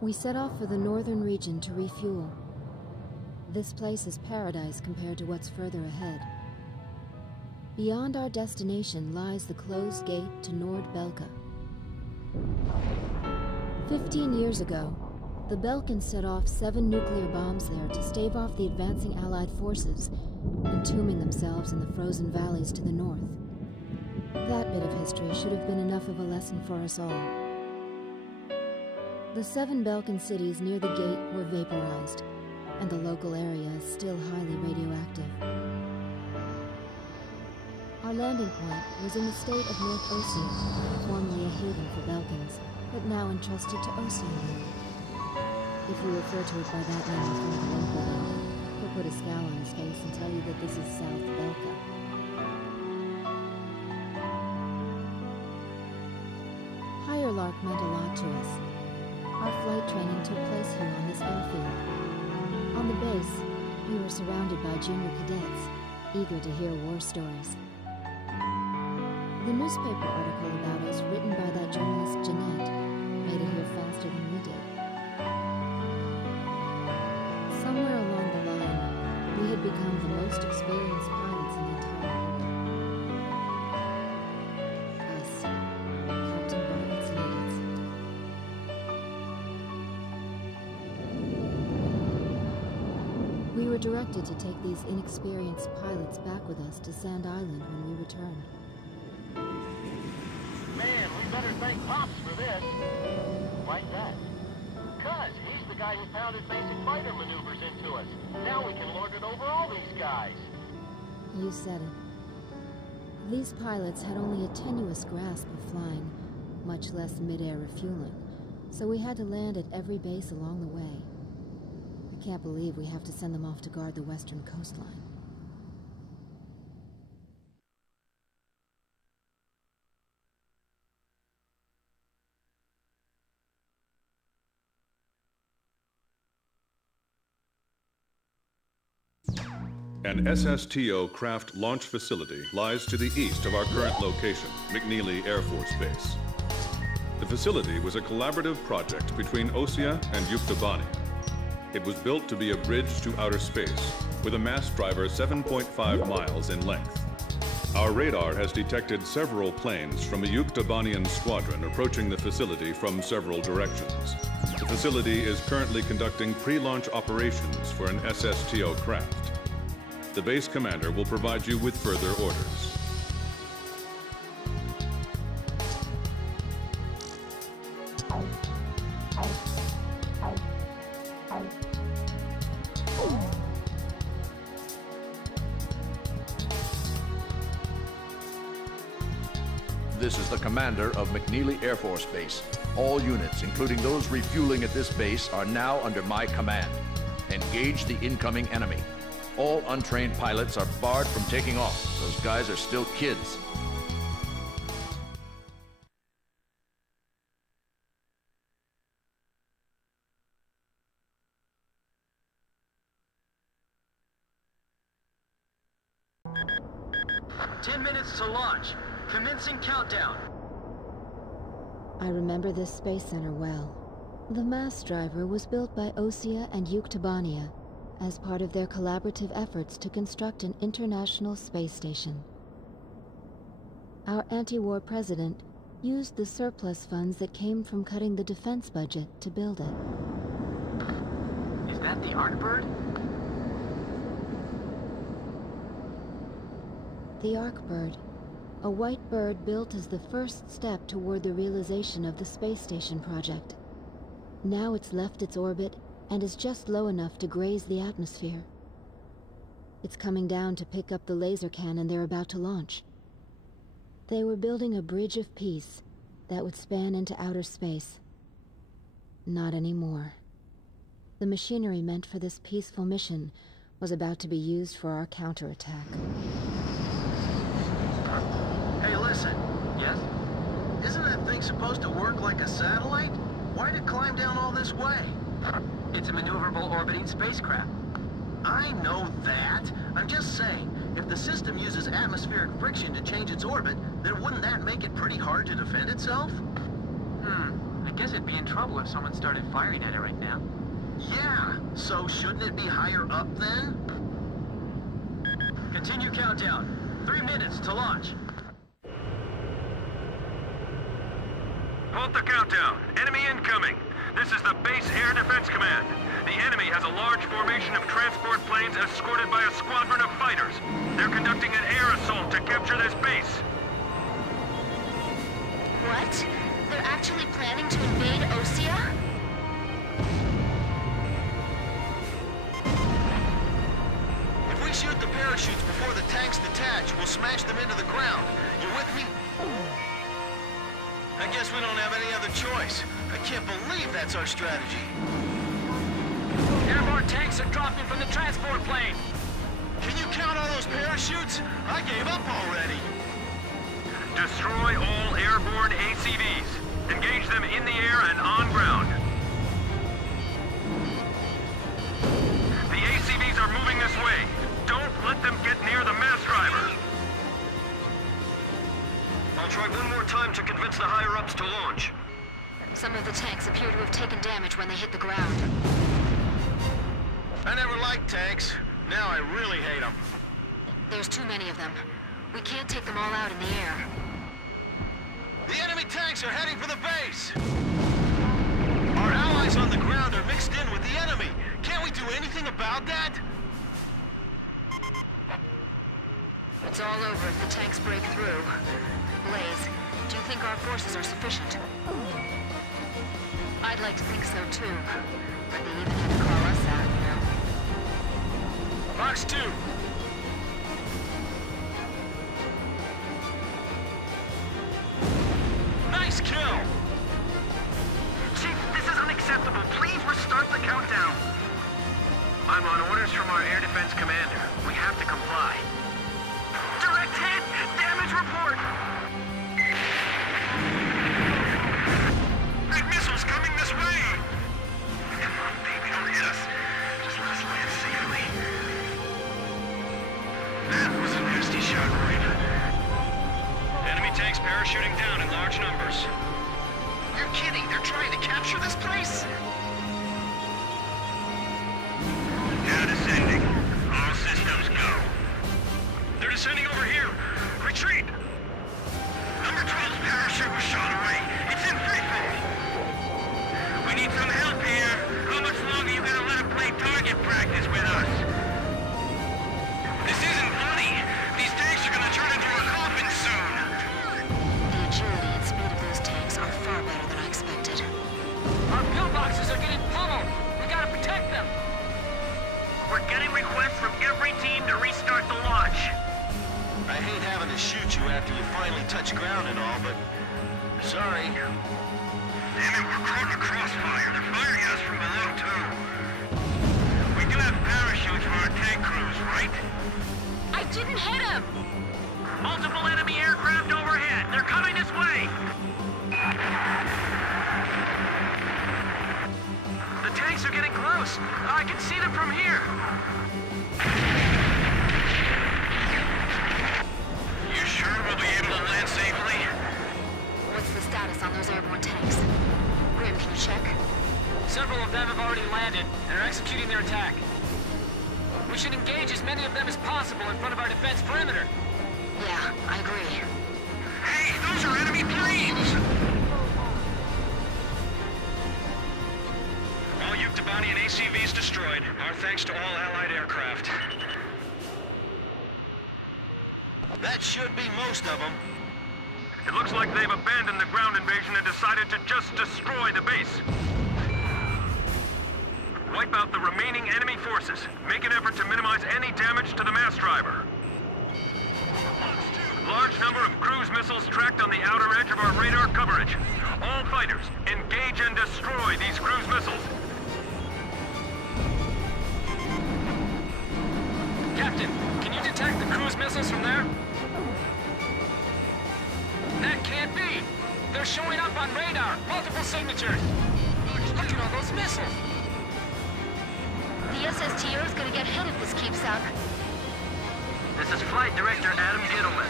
We set off for the northern region to refuel. This place is paradise compared to what's further ahead. Beyond our destination lies the closed gate to Nord-Belka. 15 years ago, the Belkans set off 7 nuclear bombs there to stave off the advancing Allied forces, entombing themselves in the frozen valleys to the north. That bit of history should have been enough of a lesson for us all. The 7 Belkan cities near the gate were vaporized, and the local area is still highly radioactive. Our landing point was in the state of North Ossia, formerly a haven for Belkans, but now entrusted to Ossia. If you refer to it by that name in front of the local though, he'll put a scowl on his face and tell you that this is South Belka. Higher Lark meant a lot to us. Our flight training took place here on this airfield. On the base, we were surrounded by junior cadets, eager to hear war stories. The newspaper article about us, written by that journalist Jeanette, made it here faster than we did. Somewhere along the line, we had become the most experienced pilots in the entire world. Us, Captain Bartlett's leaders. We were directed to take these inexperienced pilots back with us to Sand Island when we returned. Man, we better thank Pops for this. Like that. Cuz, he's the guy who pounded basic fighter maneuvers into us. Now we can lord it over all these guys. You said it. These pilots had only a tenuous grasp of flying, much less mid-air refueling, so we had to land at every base along the way. I can't believe we have to send them off to guard the western coastline. An SSTO craft launch facility lies to the east of our current location, McNeely Air Force Base. The facility was a collaborative project between Ossia and Yuktobania. It was built to be a bridge to outer space, with a mass driver 7.5 miles in length. Our radar has detected several planes from a Yuktobanian squadron approaching the facility from several directions. The facility is currently conducting pre-launch operations for an SSTO craft. The base commander will provide you with further orders. This is the commander of McNeely Air Force Base. All units, including those refueling at this base, are now under my command. Engage the incoming enemy. All untrained pilots are barred from taking off. Those guys are still kids. "10 minutes to launch. Commencing countdown." I remember this space center well. The mass driver was built by Ossia and Yuktobania as part of their collaborative efforts to construct an international space station. Our anti-war president used the surplus funds that came from cutting the defense budget to build it. Is that the Arkbird? The Arkbird, a white bird built as the first step toward the realization of the space station project. Now it's left its orbit and is just low enough to graze the atmosphere. It's coming down to pick up the laser cannon they're about to launch. They were building a bridge of peace that would span into outer space. Not anymore. The machinery meant for this peaceful mission was about to be used for our counterattack. Hey, listen. Yes? Isn't that thing supposed to work like a satellite? Why'd it climb down all this way? It's a maneuverable orbiting spacecraft. I know that. I'm just saying, if the system uses atmospheric friction to change its orbit, then wouldn't that make it pretty hard to defend itself? I guess it could be in trouble if someone started firing at it right now. Yeah, so shouldn't it be higher up then? Continue countdown. 3 minutes to launch. Halt the countdown. Enemy incoming. This is the Base Air Defense Command. The enemy has a large formation of transport planes escorted by a squadron of fighters. They're conducting an air assault to capture this base. What? They're actually planning to invade Osea? If we shoot the parachutes before the tanks detach, we'll smash them into the ground. You with me? I guess we don't have any other choice. I can't believe that's our strategy. Airborne tanks are dropping from the transport plane. Can you count all those parachutes? I gave up already. Destroy all airborne ACVs. Engage them in the air and on ground. The ACVs are moving this way. Don't let them get near the mass driver. I'll try one more time to convince the higher-ups to launch. Some of the tanks appear to have taken damage when they hit the ground. I never liked tanks. Now I really hate them. There's too many of them. We can't take them all out in the air. The enemy tanks are heading for the base! Our allies on the ground are mixed in with the enemy. Can't we do anything about that? It's all over if the tanks break through. Blaze, do you think our forces are sufficient? I'd like to think so too. But they even had to call us out, you know. Fox 2. Nice kill! Chief, this is unacceptable. Please restart the countdown. I'm on orders from our air defense commander. We have to comply. Direct hit! Damage report! Big missiles coming this way! Come on, baby, don't hit us. Just let us land safely. That was a nasty shot, Raven. Enemy tanks parachuting down in large numbers. You're kidding! They're trying to capture this place? Now descending. All systems go. They're descending over here. Retreat! Number 12's parachute was shot away. It's in free fall. We need some help here. How much longer you gonna let them play target practice with us? This isn't funny. These tanks are gonna turn into a coffin soon. The agility and speed of those tanks are far better than I expected. Our pillboxes are getting pummeled. We gotta protect them. We're getting requests from every team to restart the launch. I hate having to shoot you after you finally touch ground and all, but... sorry. Damn it, we're caught in a crossfire. They're firing at us from below, too. We do have parachutes for our tank crews, right? I didn't hit him! Multiple enemy aircraft overhead. They're coming this way. The tanks are getting close. I can see them from here. You sure we'll be able to land safely? What's the status on those airborne tanks? Grim, can you check? Several of them have already landed and are executing their attack. We should engage as many of them as possible in front of our defense perimeter. Yeah, I agree. Hey, those are enemy planes! All Yuktobanian ACVs destroyed. Our thanks to all Allied aircraft. That should be most of them. It looks like they've abandoned the ground invasion and decided to just destroy the base. Wipe out the remaining enemy forces. Make an effort to minimize any damage to the mass driver. Large number of cruise missiles tracked on the outer edge of our radar coverage. All fighters, engage and destroy these cruise missiles. Captain, can you detect the cruise missiles from there? That can't be! They're showing up on radar! Multiple signatures! Look at all those missiles! The SSTO is gonna get hit if this keeps up. This is Flight Director Adam Gittleman.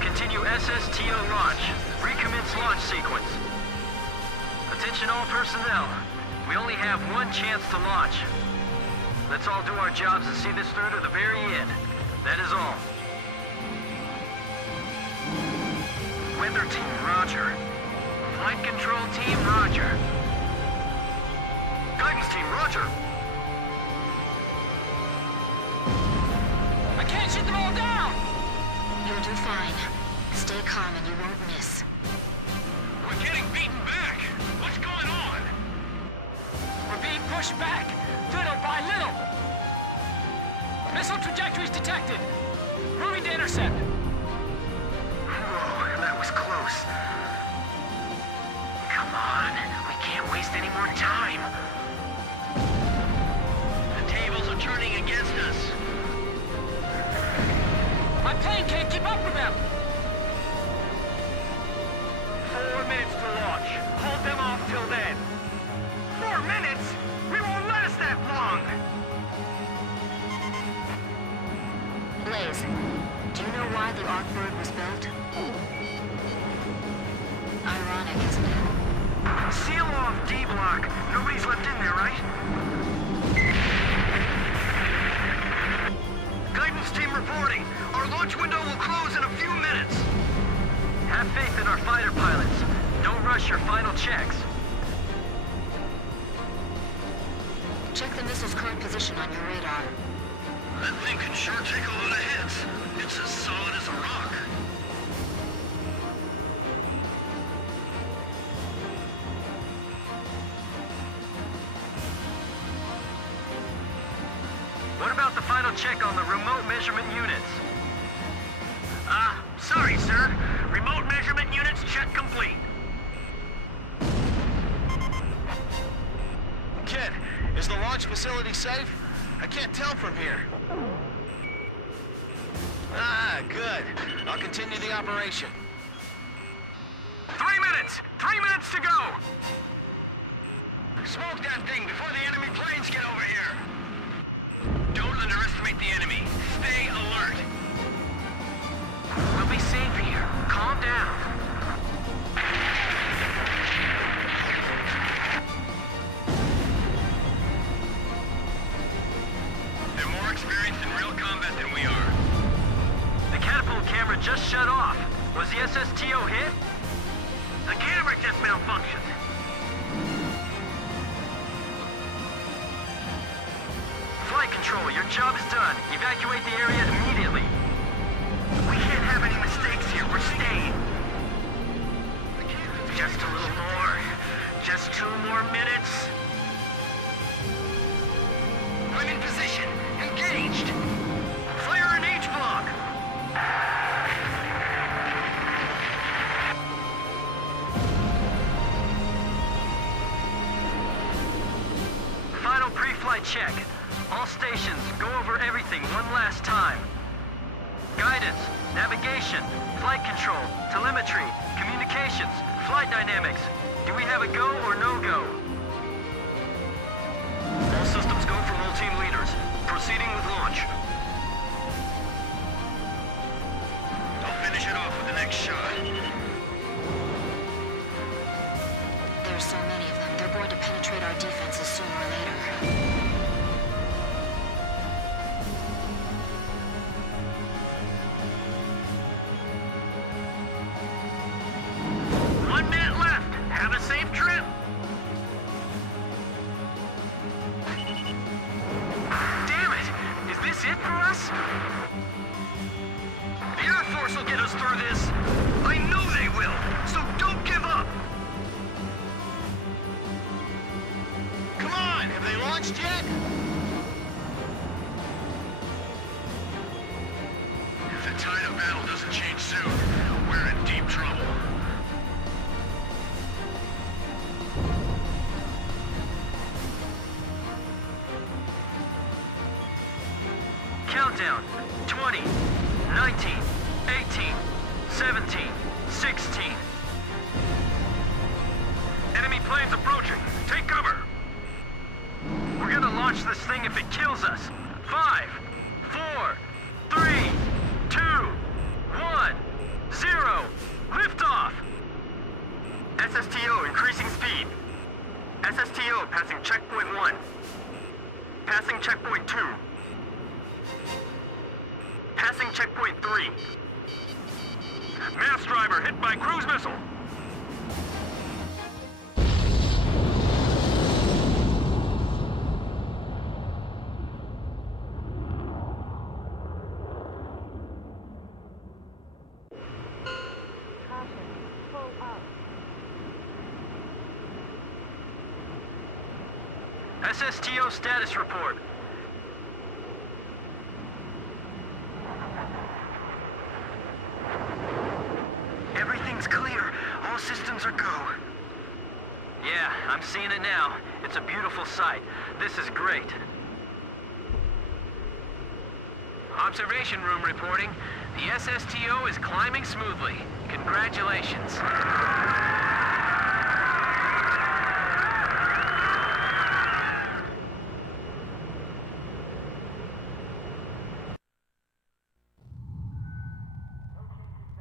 Continue SSTO launch. Recommence launch sequence. Attention all personnel. We only have one chance to launch. Let's all do our jobs and see this through to the very end. That is all. Weather team, roger. Flight control team, roger. Guidance team, roger. I can't shoot them all down! You'll do fine. Stay calm and you won't miss. We're getting beaten back. What's going on? We're being pushed back, little by little. Missile trajectories detected. Moving to intercept. Whoa, that was close. Come on, we can't waste any more time. The tables are turning against us. My plane can't keep up with them. 4 minutes to launch. Hold them off till then. 4 minutes? We won't last that long! Blaze, do you know why the Arcbird was built? Ironic, isn't it? Seal off D-block. Nobody's left in there, right? Guidance team reporting. Our launch window will close in a few minutes. Have faith in our fighter pilots. Don't rush your final checks. Check the missile's current position on your radar. That thing can sure take a lot of hits. It's as solid as a rock. What about the final check on the remote measurement units? Sorry, sir. Remote measurement units check complete. Kid, is the launch facility safe? I can't tell from here. Good. I'll continue the operation. 3 minutes! 3 minutes to go! Smoke that thing before the enemy planes get over here. Don't underestimate the enemy. Stay alert. We'll be safe here. Calm down. They're more experienced in real combat than we are. The catapult camera just shut off. Was the SSTO hit? The camera just malfunctioned. Flight control, your job is done. Evacuate the area immediately. We can't have any mistakes here. We're staying. Just a little more. Just 2 more minutes. I'm in position. Engaged. Fire an H-block. Final pre-flight check. All stations, go over everything one last time. Guidance, navigation, flight control, telemetry, communications, flight dynamics. Do we have a go or no-go? All systems go from all team leaders. Proceeding with launch. I'll finish it off with the next shot. There's so many of them, they're going to penetrate our defenses sooner or later. Jack? If the tide of battle doesn't change soon, we're in deep trouble. Countdown. 20, 19, 18, 17, 16. Enemy planes approaching. Take cover. We're gonna launch this thing if it kills us. 5, 4, 3, 2, 1, 0. Liftoff. SSTO increasing speed. SSTO status report. Everything's clear. All systems are go. Yeah, I'm seeing it now. It's a beautiful sight. This is great. Observation room reporting. The SSTO is climbing smoothly. Congratulations.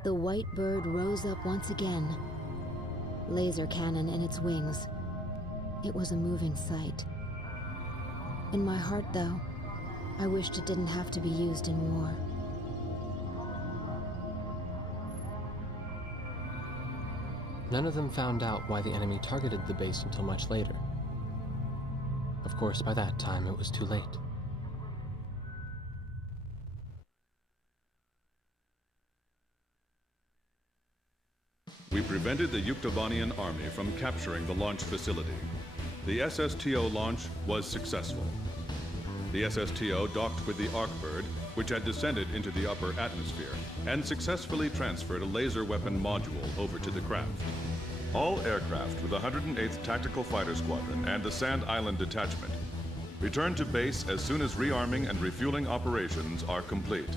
The white bird rose up once again. Laser cannon in its wings. It was a moving sight. In my heart, though, I wished it didn't have to be used in war. None of them found out why the enemy targeted the base until much later. Of course, by that time, it was too late. We prevented the Yuktavanian army from capturing the launch facility. The SSTO launch was successful. The SSTO docked with the Arkbird, which had descended into the upper atmosphere, and successfully transferred a laser weapon module over to the craft. All aircraft with the 108th Tactical Fighter Squadron and the Sand Island Detachment return to base as soon as rearming and refueling operations are complete.